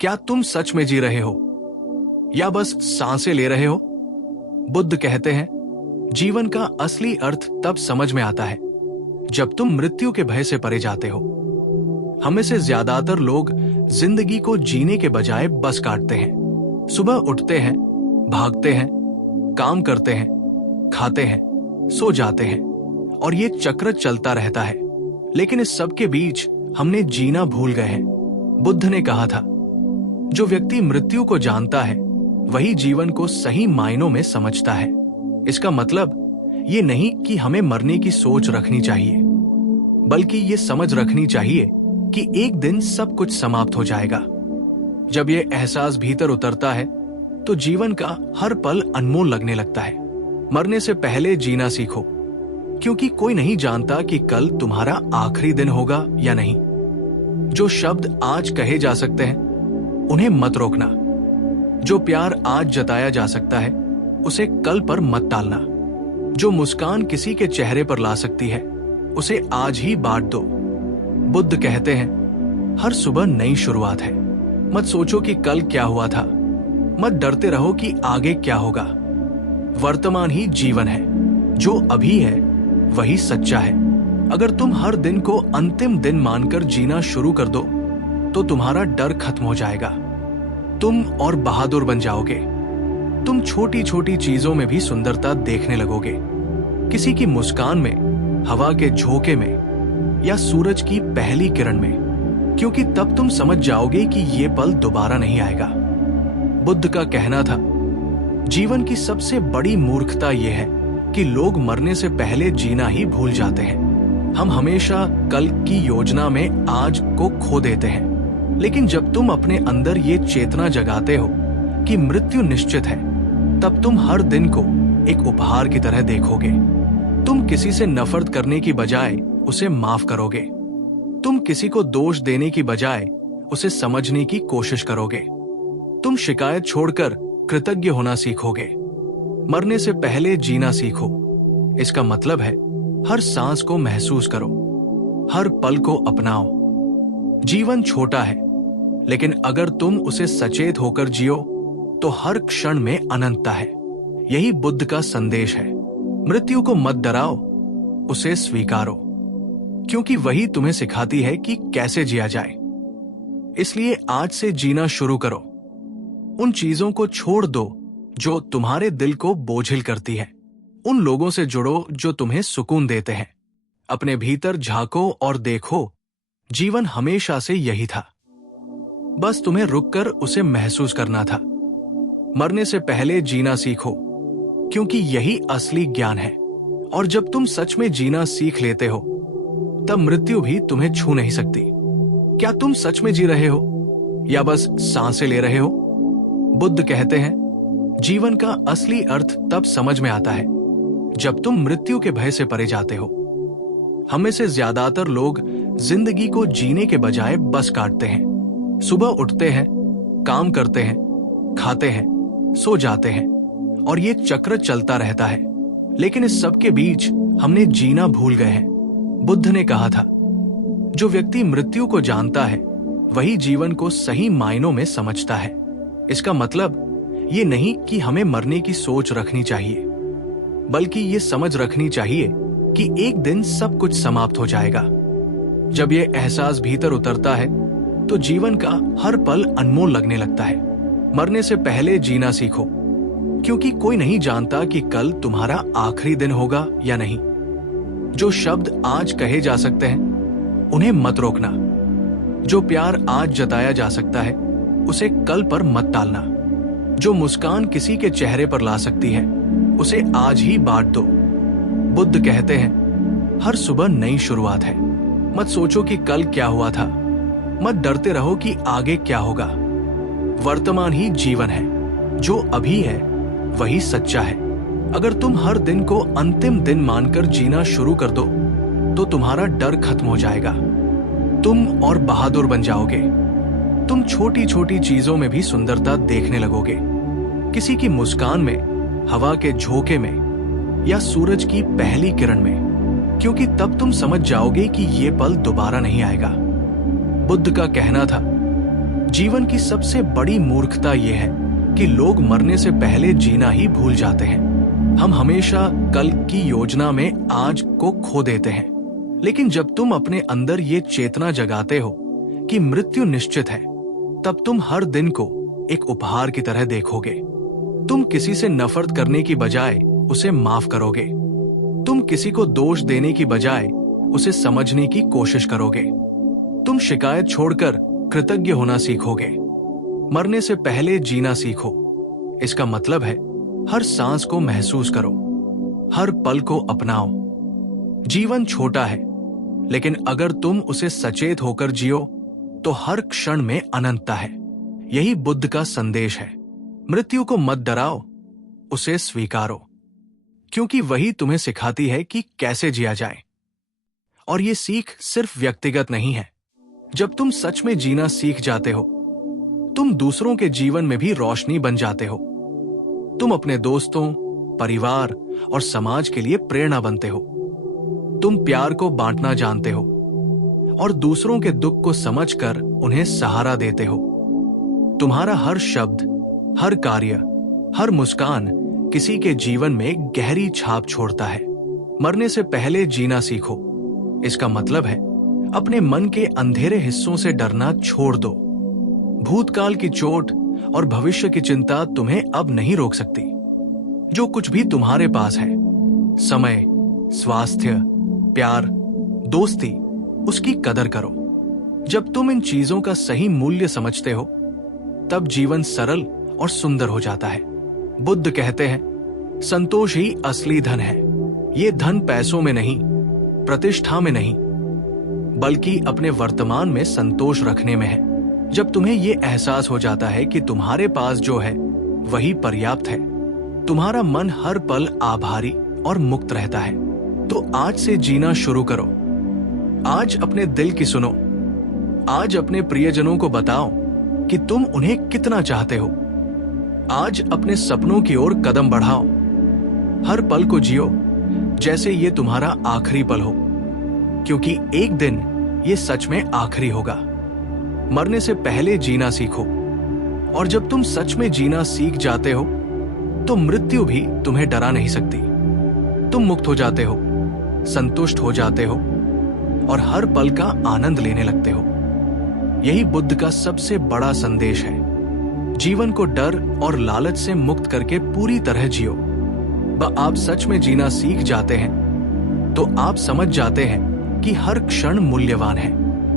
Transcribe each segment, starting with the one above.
क्या तुम सच में जी रहे हो या बस सांसें ले रहे हो? बुद्ध कहते हैं, जीवन का असली अर्थ तब समझ में आता है जब तुम मृत्यु के भय से परे जाते हो। हमें से ज्यादातर लोग जिंदगी को जीने के बजाय बस काटते हैं। सुबह उठते हैं, भागते हैं, काम करते हैं, खाते हैं, सो जाते हैं और ये चक्र चलता रहता है। लेकिन इस सब के बीच हमने जीना भूल गए हैं। बुद्ध ने कहा था, जो व्यक्ति मृत्यु को जानता है वही जीवन को सही मायनों में समझता है। इसका मतलब ये नहीं कि हमें मरने की सोच रखनी चाहिए, बल्कि ये समझ रखनी चाहिए कि एक दिन सब कुछ समाप्त हो जाएगा। जब ये एहसास भीतर उतरता है तो जीवन का हर पल अनमोल लगने लगता है। मरने से पहले जीना सीखो, क्योंकि कोई नहीं जानता कि कल तुम्हारा आखिरी दिन होगा या नहीं। जो शब्द आज कहे जा सकते हैं उन्हें मत रोकना। जो प्यार आज जताया जा सकता है उसे कल पर मत टालना। जो मुस्कान किसी के चेहरे पर ला सकती है उसे आज ही बांट दो। बुद्ध कहते हैं, हर सुबह नई शुरुआत है। मत सोचो कि कल क्या हुआ था, मत डरते रहो कि आगे क्या होगा। वर्तमान ही जीवन है। जो अभी है वही सच्चा है। अगर तुम हर दिन को अंतिम दिन मानकर जीना शुरू कर दो तो तुम्हारा डर खत्म हो जाएगा। तुम और बहादुर बन जाओगे। तुम छोटी छोटी चीजों में भी सुंदरता देखने लगोगे। किसी की मुस्कान में, हवा के झोंके में या सूरज की पहली किरण में, क्योंकि तब तुम समझ जाओगे कि ये पल दोबारा नहीं आएगा। बुद्ध का कहना था, जीवन की सबसे बड़ी मूर्खता यह है कि लोग मरने से पहले जीना ही भूल जाते हैं। हम हमेशा कल की योजना में आज को खो देते हैं। लेकिन जब तुम अपने अंदर ये चेतना जगाते हो कि मृत्यु निश्चित है, तब तुम हर दिन को एक उपहार की तरह देखोगे। तुम किसी से नफरत करने की बजाय उसे माफ करोगे। तुम किसी को दोष देने की बजाय उसे समझने की कोशिश करोगे। तुम शिकायत छोड़कर कृतज्ञ होना सीखोगे। मरने से पहले जीना सीखो। इसका मतलब है हर सांस को महसूस करो, हर पल को अपनाओ। जीवन छोटा है, लेकिन अगर तुम उसे सचेत होकर जियो तो हर क्षण में अनंतता है। यही बुद्ध का संदेश है। मृत्यु को मत डराओ, उसे स्वीकारो, क्योंकि वही तुम्हें सिखाती है कि कैसे जिया जाए। इसलिए आज से जीना शुरू करो। उन चीजों को छोड़ दो जो तुम्हारे दिल को बोझिल करती है। उन लोगों से जुड़ो जो तुम्हें सुकून देते हैं। अपने भीतर झांको और देखो, जीवन हमेशा से यही था। बस तुम्हें रुककर उसे महसूस करना था। मरने से पहले जीना सीखो, क्योंकि यही असली ज्ञान है। और जब तुम सच में जीना सीख लेते हो, तब मृत्यु भी तुम्हें छू नहीं सकती। क्या तुम सच में जी रहे हो या बस सांसें ले रहे हो? बुद्ध कहते हैं, जीवन का असली अर्थ तब समझ में आता है जब तुम मृत्यु के भय से परे जाते हो। हमें से ज्यादातर लोग जिंदगी को जीने के बजाय बस काटते हैं। सुबह उठते हैं, काम करते हैं, खाते हैं, सो जाते हैं और ये चक्र चलता रहता है। लेकिन इस सब के बीच हमने जीना भूल गए हैं। बुद्ध ने कहा था, जो व्यक्ति मृत्यु को जानता है वही जीवन को सही मायनों में समझता है। इसका मतलब ये नहीं कि हमें मरने की सोच रखनी चाहिए, बल्कि ये समझ रखनी चाहिए कि एक दिन सब कुछ समाप्त हो जाएगा। जब ये एहसास भीतर उतरता है तो जीवन का हर पल अनमोल लगने लगता है। मरने से पहले जीना सीखो, क्योंकि कोई नहीं जानता कि कल तुम्हारा आखिरी दिन होगा या नहीं। जो शब्द आज कहे जा सकते हैं उन्हें मत रोकना। जो प्यार आज जताया जा सकता है उसे कल पर मत टालना। जो मुस्कान किसी के चेहरे पर ला सकती है उसे आज ही बांट दो। बुद्ध कहते हैं, हर सुबह नई शुरुआत है। मत सोचो कि कल क्या हुआ था, मत डरते रहो कि आगे क्या होगा। वर्तमान ही जीवन है। जो अभी है वही सच्चा है। अगर तुम हर दिन को अंतिम दिन मानकर जीना शुरू कर दो तो तुम्हारा डर खत्म हो जाएगा। तुम और बहादुर बन जाओगे। तुम छोटी छोटी चीजों में भी सुंदरता देखने लगोगे। किसी की मुस्कान में, हवा के झोंके में या सूरज की पहली किरण में, क्योंकि तब तुम समझ जाओगे कि ये पल दोबारा नहीं आएगा। बुद्ध का कहना था, जीवन की सबसे बड़ी मूर्खता यह है कि लोग मरने से पहले जीना ही भूल जाते हैं। हम हमेशा कल की योजना में आज को खो देते हैं। लेकिन जब तुम अपने अंदर ये चेतना जगाते हो कि मृत्यु निश्चित है, तब तुम हर दिन को एक उपहार की तरह देखोगे। तुम किसी से नफरत करने की बजाय उसे माफ करोगे। तुम किसी को दोष देने की बजाय उसे समझने की कोशिश करोगे। तुम शिकायत छोड़कर कृतज्ञ होना सीखोगे। मरने से पहले जीना सीखो। इसका मतलब है हर सांस को महसूस करो, हर पल को अपनाओ। जीवन छोटा है, लेकिन अगर तुम उसे सचेत होकर जियो तो हर क्षण में अनंतता है। यही बुद्ध का संदेश है। मृत्यु को मत डराओ, उसे स्वीकारो, क्योंकि वही तुम्हें सिखाती है कि कैसे जिया जाए। और ये सीख सिर्फ व्यक्तिगत नहीं है। जब तुम सच में जीना सीख जाते हो, तुम दूसरों के जीवन में भी रोशनी बन जाते हो। तुम अपने दोस्तों, परिवार और समाज के लिए प्रेरणा बनते हो। तुम प्यार को बांटना जानते हो और दूसरों के दुख को समझकर उन्हें सहारा देते हो। तुम्हारा हर शब्द, हर कार्य, हर मुस्कान किसी के जीवन में गहरी छाप छोड़ता है। मरने से पहले जीना सीखो। इसका मतलब है अपने मन के अंधेरे हिस्सों से डरना छोड़ दो। भूतकाल की चोट और भविष्य की चिंता तुम्हें अब नहीं रोक सकती। जो कुछ भी तुम्हारे पास है, समय, स्वास्थ्य, प्यार, दोस्ती, उसकी कदर करो। जब तुम इन चीजों का सही मूल्य समझते हो, तब जीवन सरल और सुंदर हो जाता है। बुद्ध कहते हैं, संतोष ही असली धन है। ये धन पैसों में नहीं, प्रतिष्ठा में नहीं, बल्कि अपने वर्तमान में संतोष रखने में है। जब तुम्हें यह एहसास हो जाता है कि तुम्हारे पास जो है वही पर्याप्त है, तुम्हारा मन हर पल आभारी और मुक्त रहता है। तो आज से जीना शुरू करो। आज अपने दिल की सुनो। आज अपने प्रियजनों को बताओ कि तुम उन्हें कितना चाहते हो। आज अपने सपनों की ओर कदम बढ़ाओ। हर पल को जियो जैसे ये तुम्हारा आखिरी पल हो, क्योंकि एक दिन ये सच में आखिरी होगा। मरने से पहले जीना सीखो, और जब तुम सच में जीना सीख जाते हो तो मृत्यु भी तुम्हें डरा नहीं सकती। तुम मुक्त हो जाते हो, संतुष्ट हो जाते हो और हर पल का आनंद लेने लगते हो। यही बुद्ध का सबसे बड़ा संदेश है। जीवन को डर और लालच से मुक्त करके पूरी तरह जियो। आप सच में जीना सीख जाते हैं तो आप समझ जाते हैं कि हर क्षण मूल्यवान है।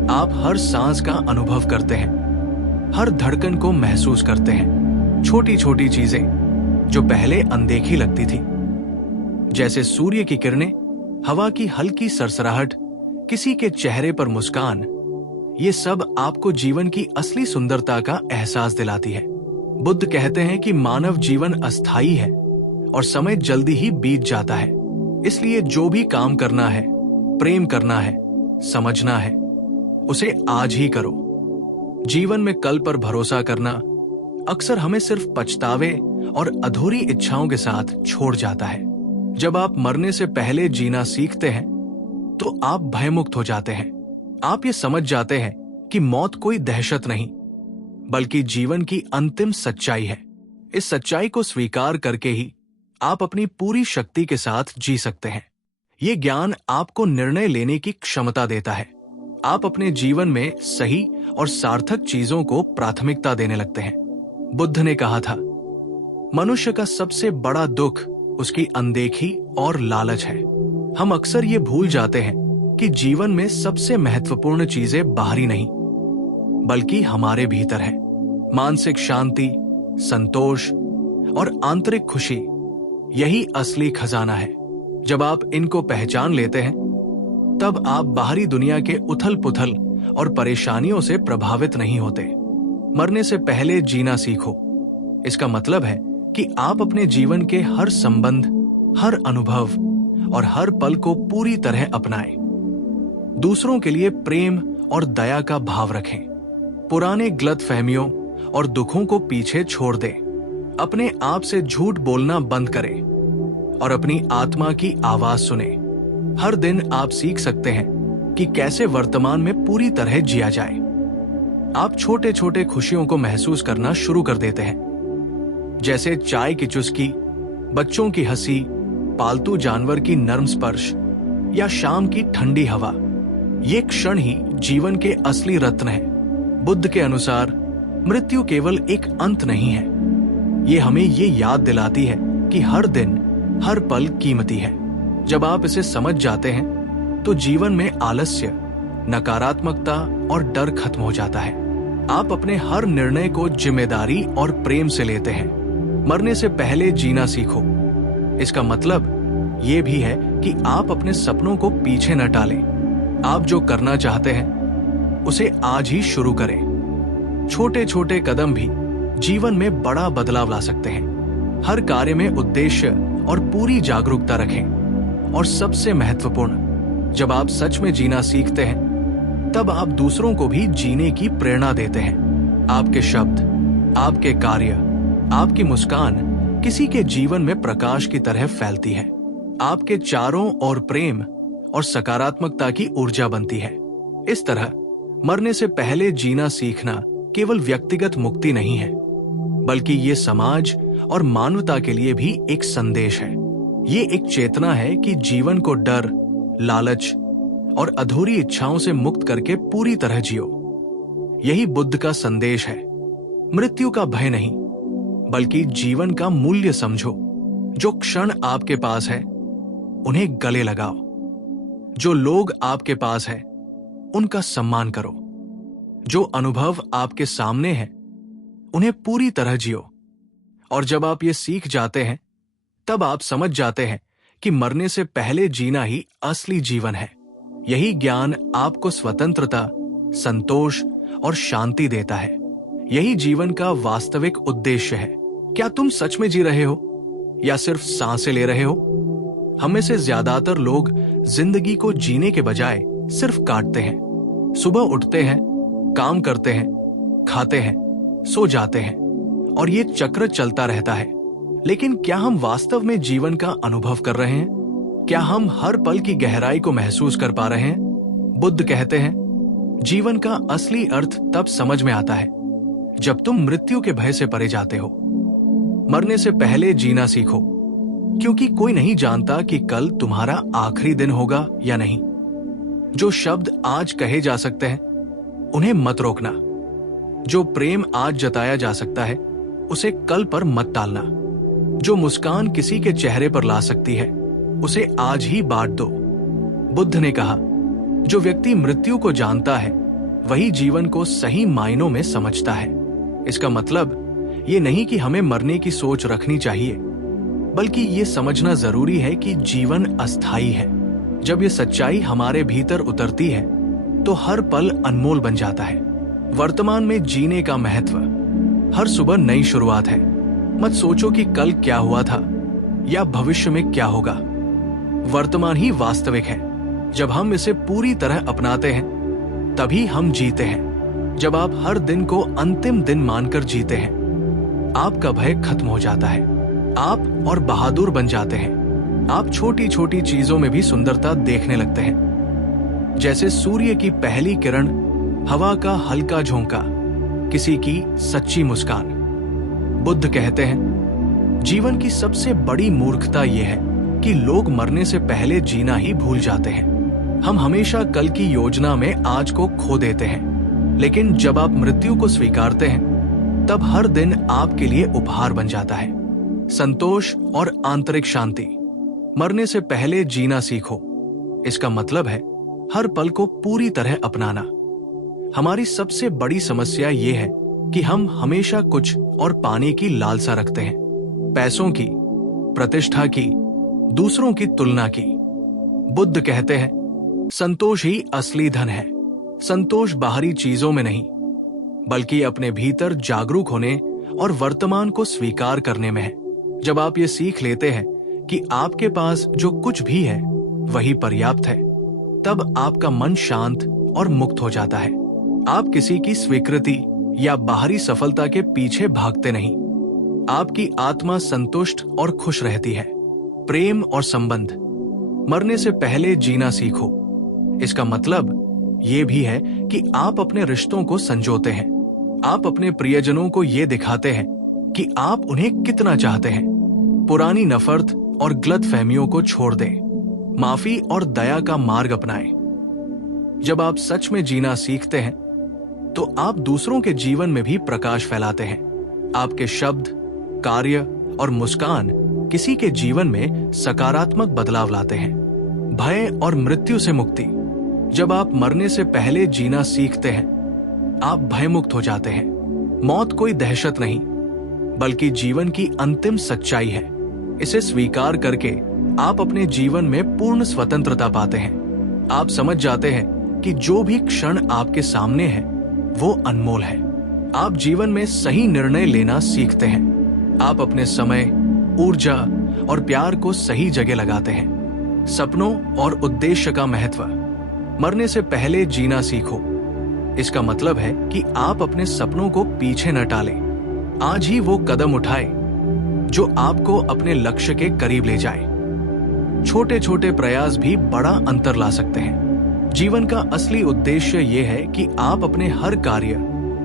आप हर सांस का अनुभव करते हैं, हर धड़कन को महसूस करते हैं। छोटी छोटी चीजें जो पहले अनदेखी लगती थी, जैसे सूर्य की किरणें, हवा की हल्की सरसराहट, किसी के चेहरे पर मुस्कान, ये सब आपको जीवन की असली सुंदरता का एहसास दिलाती है। बुद्ध कहते हैं कि मानव जीवन अस्थायी है और समय जल्दी ही बीत जाता है। इसलिए जो भी काम करना है, प्रेम करना है, समझना है, उसे आज ही करो। जीवन में कल पर भरोसा करना अक्सर हमें सिर्फ पछतावे और अधूरी इच्छाओं के साथ छोड़ जाता है। जब आप मरने से पहले जीना सीखते हैं तो आप भयमुक्त हो जाते हैं। आप ये समझ जाते हैं कि मौत कोई दहशत नहीं, बल्कि जीवन की अंतिम सच्चाई है। इस सच्चाई को स्वीकार करके ही आप अपनी पूरी शक्ति के साथ जी सकते हैं। ये ज्ञान आपको निर्णय लेने की क्षमता देता है। आप अपने जीवन में सही और सार्थक चीजों को प्राथमिकता देने लगते हैं। बुद्ध ने कहा था, मनुष्य का सबसे बड़ा दुख उसकी अनदेखी और लालच है। हम अक्सर ये भूल जाते हैं कि जीवन में सबसे महत्वपूर्ण चीजें बाहरी नहीं, बल्कि हमारे भीतर है। मानसिक शांति, संतोष और आंतरिक खुशी, यही असली खजाना है। जब आप इनको पहचान लेते हैं, तब आप बाहरी दुनिया के उथल पुथल और परेशानियों से प्रभावित नहीं होते। मरने से पहले जीना सीखो। इसका मतलब है कि आप अपने जीवन के हर संबंध, हर अनुभव और हर पल को पूरी तरह अपनाएं। दूसरों के लिए प्रेम और दया का भाव रखें। पुराने गलतफहमियों और दुखों को पीछे छोड़ दें। अपने आप से झूठ बोलना बंद करें और अपनी आत्मा की आवाज सुने। हर दिन आप सीख सकते हैं कि कैसे वर्तमान में पूरी तरह जिया जाए। आप छोटे छोटे खुशियों को महसूस करना शुरू कर देते हैं, जैसे चाय की चुस्की, बच्चों की हंसी, पालतू जानवर की नर्म स्पर्श या शाम की ठंडी हवा। ये क्षण ही जीवन के असली रत्न हैं। बुद्ध के अनुसार मृत्यु केवल एक अंत नहीं है, ये हमें ये याद दिलाती है कि हर दिन, हर पल कीमती है। जब आप इसे समझ जाते हैं तो जीवन में आलस्य, नकारात्मकता और डर खत्म हो जाता है। आप अपने हर निर्णय को जिम्मेदारी और प्रेम से लेते हैं। मरने से पहले जीना सीखो। इसका मतलब ये भी है कि आप अपने सपनों को पीछे न टालें। आप जो करना चाहते हैं उसे आज ही शुरू करें। छोटे छोटे कदम भी जीवन में बड़ा बदलाव ला सकते हैं। हर कार्य में उद्देश्य और पूरी जागरूकता रखें। और सबसे महत्वपूर्ण, जब आप सच में जीना सीखते हैं तब आप दूसरों को भी जीने की प्रेरणा देते हैं। आपके शब्द, आपके कार्य, आपकी मुस्कान किसी के जीवन में प्रकाश की तरह फैलती है। आपके चारों ओर प्रेम और सकारात्मकता की ऊर्जा बनती है। इस तरह मरने से पहले जीना सीखना केवल व्यक्तिगत मुक्ति नहीं है, बल्कि ये समाज और मानवता के लिए भी एक संदेश है। ये एक चेतना है कि जीवन को डर, लालच और अधूरी इच्छाओं से मुक्त करके पूरी तरह जियो। यही बुद्ध का संदेश है। मृत्यु का भय नहीं, बल्कि जीवन का मूल्य समझो। जो क्षण आपके पास है उन्हें गले लगाओ। जो लोग आपके पास है उनका सम्मान करो। जो अनुभव आपके सामने है उन्हें पूरी तरह जियो। और जब आप ये सीख जाते हैं तब आप समझ जाते हैं कि मरने से पहले जीना ही असली जीवन है। यही ज्ञान आपको स्वतंत्रता, संतोष और शांति देता है। यही जीवन का वास्तविक उद्देश्य है। क्या तुम सच में जी रहे हो या सिर्फ सांसें ले रहे हो? हम में से ज्यादातर लोग जिंदगी को जीने के बजाय सिर्फ काटते हैं। सुबह उठते हैं, काम करते हैं, खाते हैं, सो जाते हैं और ये चक्र चलता रहता है। लेकिन क्या हम वास्तव में जीवन का अनुभव कर रहे हैं? क्या हम हर पल की गहराई को महसूस कर पा रहे हैं? बुद्ध कहते हैं, जीवन का असली अर्थ तब समझ में आता है जब तुम मृत्यु के भय से परे जाते हो। मरने से पहले जीना सीखो, क्योंकि कोई नहीं जानता कि कल तुम्हारा आखिरी दिन होगा या नहीं। जो शब्द आज कहे जा सकते हैं उन्हें मत रोकना। जो प्रेम आज जताया जा सकता है उसे कल पर मत टालना। जो मुस्कान किसी के चेहरे पर ला सकती है उसे आज ही बांट दो। बुद्ध ने कहा, जो व्यक्ति मृत्यु को जानता है वही जीवन को सही मायनों में समझता है। इसका मतलब ये नहीं कि हमें मरने की सोच रखनी चाहिए, बल्कि ये समझना जरूरी है कि जीवन अस्थायी है। जब ये सच्चाई हमारे भीतर उतरती है तो हर पल अनमोल बन जाता है। वर्तमान में जीने का महत्व, हर सुबह नई शुरुआत है। मत सोचो कि कल क्या हुआ था या भविष्य में क्या होगा। वर्तमान ही वास्तविक है। जब हम इसे पूरी तरह अपनाते हैं तभी हम जीते हैं। जब आप हर दिन को अंतिम दिन मानकर जीते हैं, आपका भय खत्म हो जाता है। आप और बहादुर बन जाते हैं। आप छोटी छोटी चीजों में भी सुंदरता देखने लगते हैं, जैसे सूर्य की पहली किरण, हवा का हल्का झोंका, किसी की सच्ची मुस्कान। बुद्ध कहते हैं, जीवन की सबसे बड़ी मूर्खता यह है कि लोग मरने से पहले जीना ही भूल जाते हैं। हम हमेशा कल की योजना में आज को खो देते हैं। लेकिन जब आप मृत्यु को स्वीकारते हैं तब हर दिन आपके लिए उपहार बन जाता है। संतोष और आंतरिक शांति। मरने से पहले जीना सीखो। इसका मतलब है हर पल को पूरी तरह अपनाना। हमारी सबसे बड़ी समस्या ये है कि हम हमेशा कुछ और पाने की लालसा रखते हैं। पैसों की, प्रतिष्ठा की, दूसरों की तुलना की। बुद्ध कहते हैं, संतोष ही असली धन है। संतोष बाहरी चीजों में नहीं, बल्कि अपने भीतर जागरूक होने और वर्तमान को स्वीकार करने में है। जब आप ये सीख लेते हैं कि आपके पास जो कुछ भी है वही पर्याप्त है, तब आपका मन शांत और मुक्त हो जाता है। आप किसी की स्वीकृति या बाहरी सफलता के पीछे भागते नहीं। आपकी आत्मा संतुष्ट और खुश रहती है। प्रेम और संबंध। मरने से पहले जीना सीखो। इसका मतलब ये भी है कि आप अपने रिश्तों को संजोते हैं। आप अपने प्रियजनों को ये दिखाते हैं कि आप उन्हें कितना चाहते हैं। पुरानी नफरत और गलतफहमियों को छोड़ दें। माफी और दया का मार्ग अपनाएं। जब आप सच में जीना सीखते हैं तो आप दूसरों के जीवन में भी प्रकाश फैलाते हैं। आपके शब्द, कार्य और मुस्कान किसी के जीवन में सकारात्मक बदलाव लाते हैं। भय और मृत्यु से मुक्ति। जब आप मरने से पहले जीना सीखते हैं, आप भयमुक्त हो जाते हैं। मौत कोई दहशत नहीं, बल्कि जीवन की अंतिम सच्चाई है। इसे स्वीकार करके आप अपने जीवन में पूर्ण स्वतंत्रता पाते हैं। आप समझ जाते हैं कि जो भी क्षण आपके सामने है वो अनमोल है। आप जीवन में सही निर्णय लेना सीखते हैं। आप अपने समय, ऊर्जा और प्यार को सही जगह लगाते हैं। सपनों और उद्देश्य का महत्व। मरने से पहले जीना सीखो। इसका मतलब है कि आप अपने सपनों को पीछे न टालें। आज ही वो कदम उठाएं जो आपको अपने लक्ष्य के करीब ले जाए। छोटे छोटे प्रयास भी बड़ा अंतर ला सकते हैं। जीवन का असली उद्देश्य ये है कि आप अपने हर कार्य,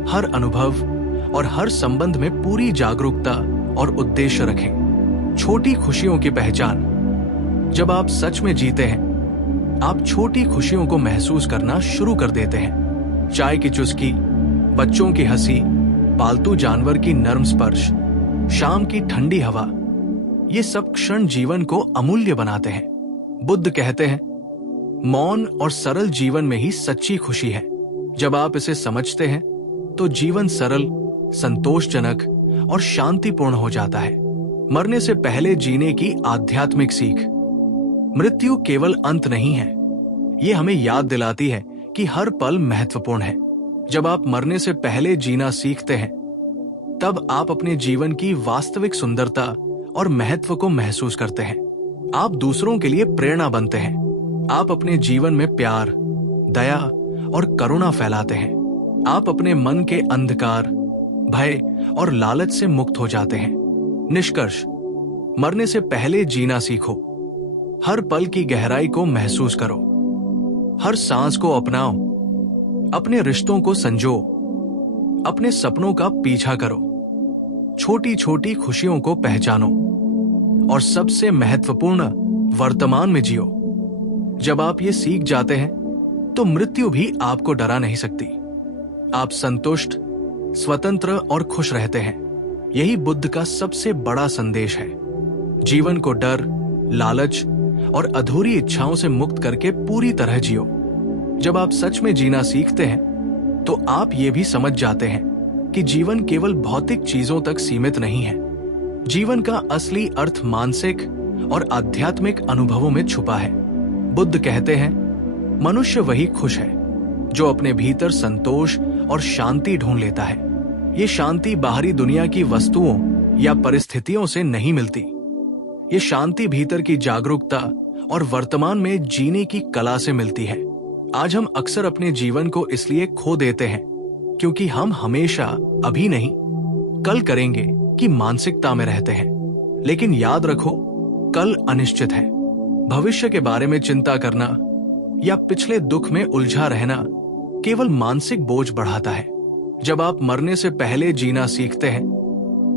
हर अनुभव और हर संबंध में पूरी जागरूकता और उद्देश्य रखें। छोटी खुशियों की पहचान। जब आप सच में जीते हैं, आप छोटी खुशियों को महसूस करना शुरू कर देते हैं। चाय की चुस्की, बच्चों की हंसी, पालतू जानवर की नर्म स्पर्श, शाम की ठंडी हवा, ये सब क्षण जीवन को अमूल्य बनाते हैं। बुद्ध कहते हैं, मौन और सरल जीवन में ही सच्ची खुशी है। जब आप इसे समझते हैं तो जीवन सरल, संतोषजनक और शांतिपूर्ण हो जाता है। मरने से पहले जीने की आध्यात्मिक सीख। मृत्यु केवल अंत नहीं है, ये हमें याद दिलाती है कि हर पल महत्वपूर्ण है। जब आप मरने से पहले जीना सीखते हैं, तब आप अपने जीवन की वास्तविक सुंदरता और महत्व को महसूस करते हैं। आप दूसरों के लिए प्रेरणा बनते हैं। आप अपने जीवन में प्यार, दया और करुणा फैलाते हैं। आप अपने मन के अंधकार, भय और लालच से मुक्त हो जाते हैं। निष्कर्ष, मरने से पहले जीना सीखो। हर पल की गहराई को महसूस करो। हर सांस को अपनाओ। अपने रिश्तों को संजो। अपने सपनों का पीछा करो। छोटी छोटी खुशियों को पहचानो और सबसे महत्वपूर्ण, वर्तमान में जियो। जब आप ये सीख जाते हैं तो मृत्यु भी आपको डरा नहीं सकती। आप संतुष्ट, स्वतंत्र और खुश रहते हैं। यही बुद्ध का सबसे बड़ा संदेश है। जीवन को डर, लालच और अधूरी इच्छाओं से मुक्त करके पूरी तरह जियो। जब आप सच में जीना सीखते हैं तो आप ये भी समझ जाते हैं कि जीवन केवल भौतिक चीजों तक सीमित नहीं है। जीवन का असली अर्थ मानसिक और आध्यात्मिक अनुभवों में छुपा है। बुद्ध कहते हैं, मनुष्य वही खुश है जो अपने भीतर संतोष और शांति ढूंढ लेता है। ये शांति बाहरी दुनिया की वस्तुओं या परिस्थितियों से नहीं मिलती। ये शांति भीतर की जागरूकता और वर्तमान में जीने की कला से मिलती है। आज हम अक्सर अपने जीवन को इसलिए खो देते हैं क्योंकि हम हमेशा अभी नहीं, कल करेंगे की मानसिकता में रहते हैं। लेकिन याद रखो, कल अनिश्चित है। भविष्य के बारे में चिंता करना या पिछले दुख में उलझा रहना केवल मानसिक बोझ बढ़ाता है। जब आप मरने से पहले जीना सीखते हैं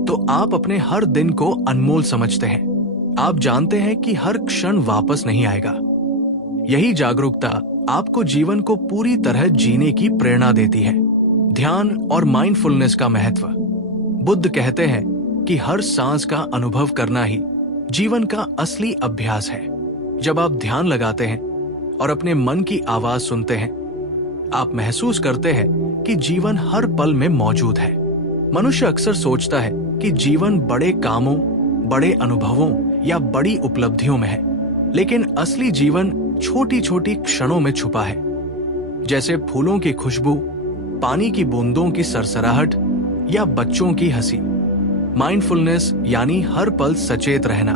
तो आप अपने हर दिन को अनमोल समझते हैं। आप जानते हैं कि हर क्षण वापस नहीं आएगा। यही जागरूकता आपको जीवन को पूरी तरह जीने की प्रेरणा देती है। ध्यान और माइंडफुलनेस का महत्व। बुद्ध कहते हैं कि हर सांस का अनुभव करना ही जीवन का असली अभ्यास है। जब आप ध्यान लगाते हैं और अपने मन की आवाज सुनते हैं, आप महसूस करते हैं कि जीवन हर पल में मौजूद है। मनुष्य अक्सर सोचता है कि जीवन बड़े कामों, बड़े अनुभवों या बड़ी उपलब्धियों में है, लेकिन असली जीवन छोटी छोटी क्षणों में छुपा है। जैसे फूलों की खुशबू, पानी की बूंदों की सरसराहट या बच्चों की हंसी। माइंडफुलनेस यानी हर पल सचेत रहना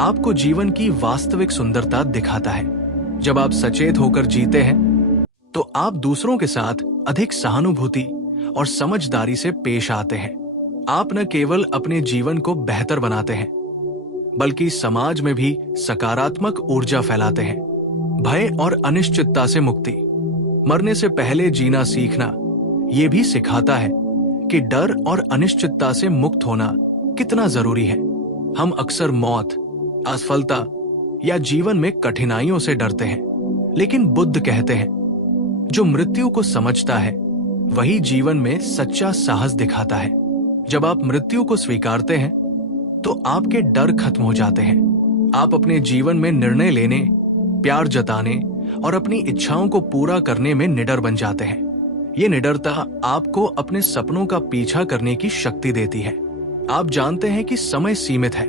आपको जीवन की वास्तविक सुंदरता दिखाता है। जब आप सचेत होकर जीते हैं तो आप दूसरों के साथ अधिक सहानुभूति और समझदारी से पेश आते हैं। आप न केवल अपने जीवन को बेहतर बनाते हैं, बल्कि समाज में भी सकारात्मक ऊर्जा फैलाते हैं। भय और अनिश्चितता से मुक्ति। मरने से पहले जीना सीखना ये भी सिखाता है कि डर और अनिश्चितता से मुक्त होना कितना जरूरी है। हम अक्सर मौत, असफलता या जीवन में कठिनाइयों से डरते हैं, लेकिन बुद्ध कहते हैं जो मृत्यु को समझता है वही जीवन में सच्चा साहस दिखाता है। जब आप मृत्यु को स्वीकारते हैं तो आपके डर खत्म हो जाते हैं। आप अपने जीवन में निर्णय लेने, प्यार जताने और अपनी इच्छाओं को पूरा करने में निडर बन जाते हैं। ये निडरता आपको अपने सपनों का पीछा करने की शक्ति देती है। आप जानते हैं कि समय सीमित है,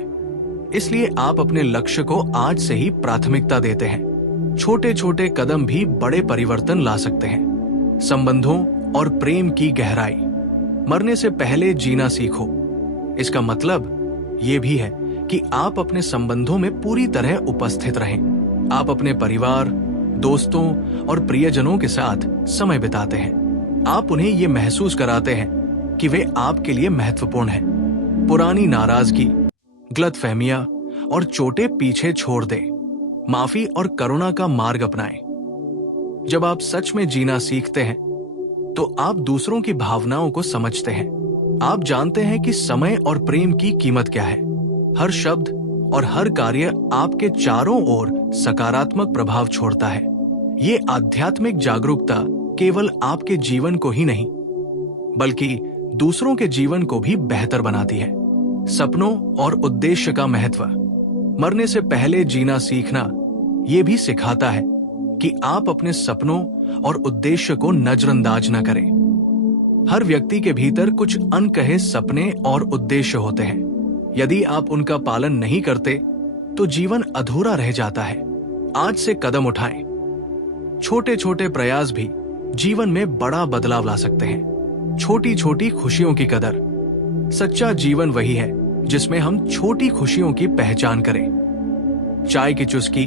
इसलिए आप अपने लक्ष्य को आज से ही प्राथमिकता देते हैं। छोटे छोटे कदम भी बड़े परिवर्तन ला सकते हैं। संबंधों और प्रेम की गहराई। मरने से पहले जीना सीखो। इसका मतलब ये भी है कि आप अपने संबंधों में पूरी तरह उपस्थित रहें। आप अपने परिवार, दोस्तों और प्रियजनों के साथ समय बिताते हैं। आप उन्हें ये महसूस कराते हैं कि वे आपके लिए महत्वपूर्ण हैं। पुरानी नाराजगी, गलतफहमियां और चोटें पीछे छोड़ दें। माफी और करुणा का मार्ग अपनाएं। जब आप सच में जीना सीखते हैं तो आप दूसरों की भावनाओं को समझते हैं। आप जानते हैं कि समय और प्रेम की कीमत क्या है। हर शब्द और हर कार्य आपके चारों ओर सकारात्मक प्रभाव छोड़ता है। ये आध्यात्मिक जागरूकता केवल आपके जीवन को ही नहीं बल्कि दूसरों के जीवन को भी बेहतर बनाती है। सपनों और उद्देश्य का महत्व। मरने से पहले जीना सीखना ये भी सिखाता है कि आप अपने सपनों और उद्देश्य को नजरअंदाज न करें। हर व्यक्ति के भीतर कुछ अनकहे सपने और उद्देश्य होते हैं। यदि आप उनका पालन नहीं करते तो जीवन अधूरा रह जाता है। आज से कदम उठाएं। छोटे छोटे प्रयास भी जीवन में बड़ा बदलाव ला सकते हैं। छोटी छोटी खुशियों की कदर। सच्चा जीवन वही है जिसमें हम छोटी खुशियों की पहचान करें। चाय की चुस्की,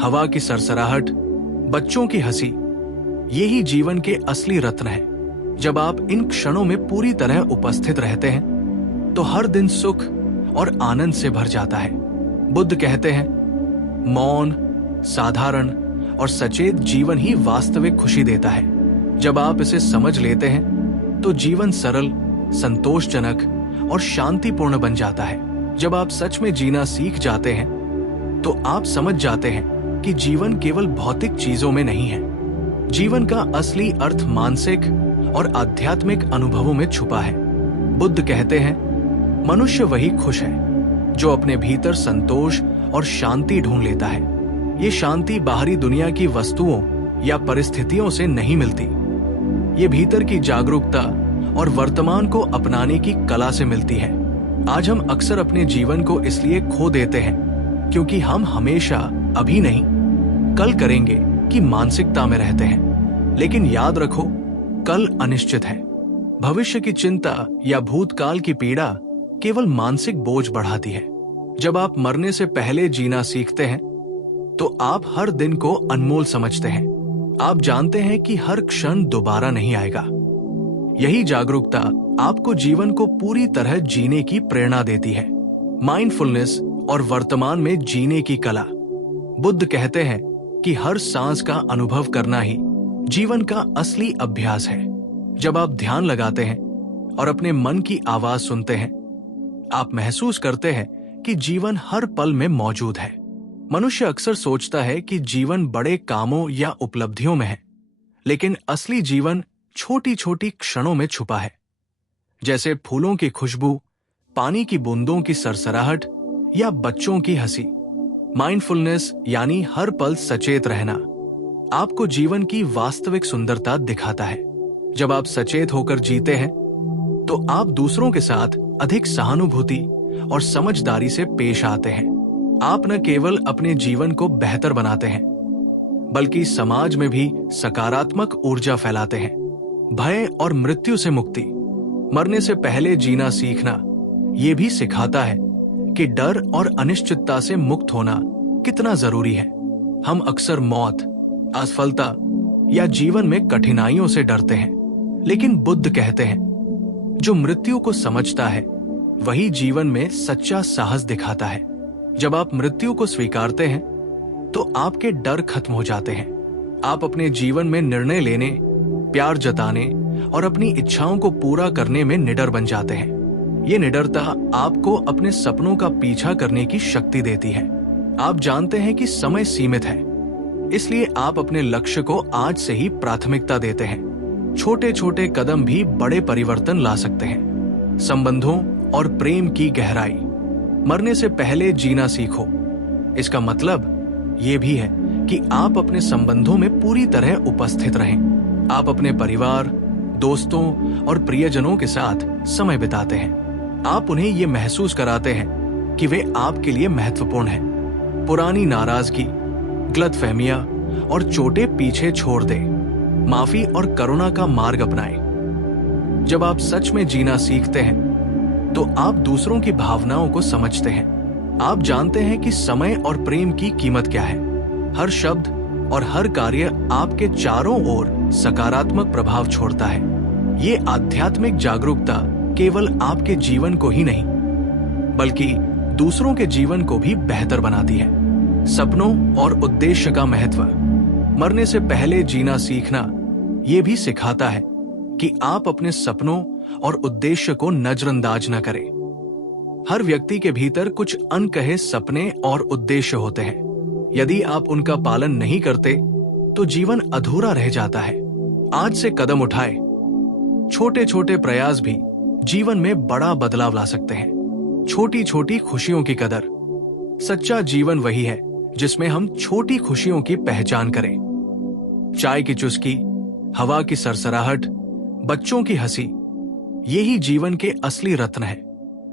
हवा की सरसराहट, बच्चों की हंसी, यही जीवन के असली रत्न है। जब आप इन क्षणों में पूरी तरह उपस्थित रहते हैं तो हर दिन सुख और आनंद से भर जाता है। बुद्ध कहते हैं मौन, साधारण और सचेत जीवन ही वास्तविक खुशी देता है। जब आप इसे समझ लेते हैं तो जीवन सरल, संतोषजनक और शांतिपूर्ण बन जाता है। जब आप सच में जीना सीख जाते हैं तो आप समझ जाते हैं कि जीवन केवल भौतिक चीजों में नहीं है। जीवन का असली अर्थ मानसिक और आध्यात्मिक अनुभवों में छुपा है। बुद्ध कहते हैं मनुष्य वही खुश है जो अपने भीतर संतोष और शांति ढूंढ लेता है। ये शांति बाहरी दुनिया की वस्तुओं या परिस्थितियों से नहीं मिलती। ये भीतर की जागरूकता और वर्तमान को अपनाने की कला से मिलती है। आज हम अक्सर अपने जीवन को इसलिए खो देते हैं क्योंकि हम हमेशा अभी नहीं कल करेंगे की मानसिकता में रहते हैं। लेकिन याद रखो, कल अनिश्चित है। भविष्य की चिंता या भूतकाल की पीड़ा केवल मानसिक बोझ बढ़ाती है। जब आप मरने से पहले जीना सीखते हैं तो आप हर दिन को अनमोल समझते हैं। आप जानते हैं कि हर क्षण दोबारा नहीं आएगा। यही जागरूकता आपको जीवन को पूरी तरह जीने की प्रेरणा देती है। माइंडफुलनेस और वर्तमान में जीने की कला। बुद्ध कहते हैं कि हर सांस का अनुभव करना ही जीवन का असली अभ्यास है। जब आप ध्यान लगाते हैं और अपने मन की आवाज सुनते हैं, आप महसूस करते हैं कि जीवन हर पल में मौजूद है। मनुष्य अक्सर सोचता है कि जीवन बड़े कामों या उपलब्धियों में है, लेकिन असली जीवन छोटी छोटी क्षणों में छुपा है। जैसे फूलों की खुशबू, पानी की बूंदों की सरसराहट या बच्चों की हंसी। माइंडफुलनेस यानी हर पल सचेत रहना आपको जीवन की वास्तविक सुंदरता दिखाता है। जब आप सचेत होकर जीते हैं तो आप दूसरों के साथ अधिक सहानुभूति और समझदारी से पेश आते हैं। आप न केवल अपने जीवन को बेहतर बनाते हैं बल्कि समाज में भी सकारात्मक ऊर्जा फैलाते हैं। भय और मृत्यु से मुक्ति। मरने से पहले जीना सीखना ये भी सिखाता है कि डर और अनिश्चितता से मुक्त होना कितना जरूरी है। हम अक्सर मौत, असफलता या जीवन में कठिनाइयों से डरते हैं, लेकिन बुद्ध कहते हैं जो मृत्यु को समझता है वही जीवन में सच्चा साहस दिखाता है। जब आप मृत्यु को स्वीकारते हैं तो आपके डर खत्म हो जाते हैं। आप अपने जीवन में निर्णय लेने, प्यार जताने और अपनी इच्छाओं को पूरा करने में निडर बन जाते हैं। ये निडरता आपको अपने सपनों का पीछा करने की शक्ति देती है। आप जानते हैं कि समय सीमित है, इसलिए आप अपने लक्ष्य को आज से ही प्राथमिकता देते हैं। छोटे छोटे कदम भी बड़े परिवर्तन ला सकते हैं। संबंधों और प्रेम की गहराई। मरने से पहले जीना सीखो। इसका मतलब ये भी है कि आप अपने संबंधों में पूरी तरह उपस्थित रहें। आप अपने परिवार, दोस्तों और प्रियजनों के साथ समय बिताते हैं। आप उन्हें ये महसूस कराते हैं कि वे आपके लिए महत्वपूर्ण हैं। पुरानी नाराजगी, गलतफहमियां और चोटें पीछे छोड़ दें। माफी और करुणा का मार्ग अपनाएं। जब आप सच में जीना सीखते हैं तो आप दूसरों की भावनाओं को समझते हैं। आप जानते हैं कि समय और प्रेम की कीमत क्या है। हर शब्द और हर कार्य आपके चारों ओर सकारात्मक प्रभाव छोड़ता है। ये आध्यात्मिक जागरूकता केवल आपके जीवन को ही नहीं बल्कि दूसरों के जीवन को भी बेहतर बनाती है। सपनों और उद्देश्य का महत्व। मरने से पहले जीना सीखना ये भी सिखाता है कि आप अपने सपनों और उद्देश्य को नजरअंदाज न करें। हर व्यक्ति के भीतर कुछ अनकहे सपने और उद्देश्य होते हैं। यदि आप उनका पालन नहीं करते तो जीवन अधूरा रह जाता है। आज से कदम उठाए। छोटे छोटे प्रयास भी जीवन में बड़ा बदलाव ला सकते हैं। छोटी छोटी खुशियों की कदर। सच्चा जीवन वही है जिसमें हम छोटी खुशियों की पहचान करें। चाय की चुस्की, हवा की सरसराहट, बच्चों की हंसी, यही जीवन के असली रत्न है।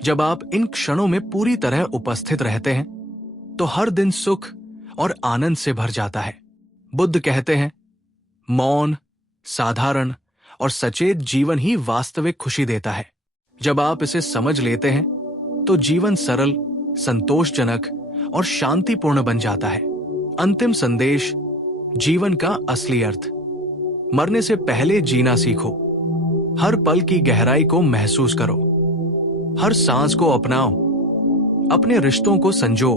जब आप इन क्षणों में पूरी तरह उपस्थित रहते हैं तो हर दिन सुख और आनंद से भर जाता है। बुद्ध कहते हैं, मौन, साधारण और सचेत जीवन ही वास्तविक खुशी देता है। जब आप इसे समझ लेते हैं तो जीवन सरल, संतोषजनक और शांतिपूर्ण बन जाता है। अंतिम संदेश, जीवन का असली अर्थ। मरने से पहले जीना सीखो। हर पल की गहराई को महसूस करो। हर सांस को अपनाओ। अपने रिश्तों को संजो।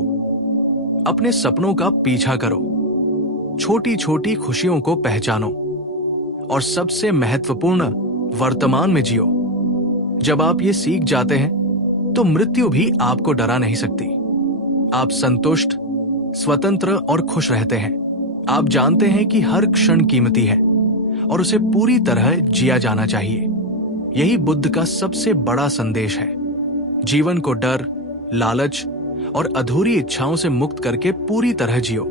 अपने सपनों का पीछा करो। छोटी छोटी खुशियों को पहचानो और सबसे महत्वपूर्ण, वर्तमान में जियो। जब आप ये सीख जाते हैं तो मृत्यु भी आपको डरा नहीं सकती। आप संतुष्ट, स्वतंत्र और खुश रहते हैं। आप जानते हैं कि हर क्षण कीमती है और उसे पूरी तरह जिया जाना चाहिए। यही बुद्ध का सबसे बड़ा संदेश है। जीवन को डर, लालच और अधूरी इच्छाओं से मुक्त करके पूरी तरह जियो।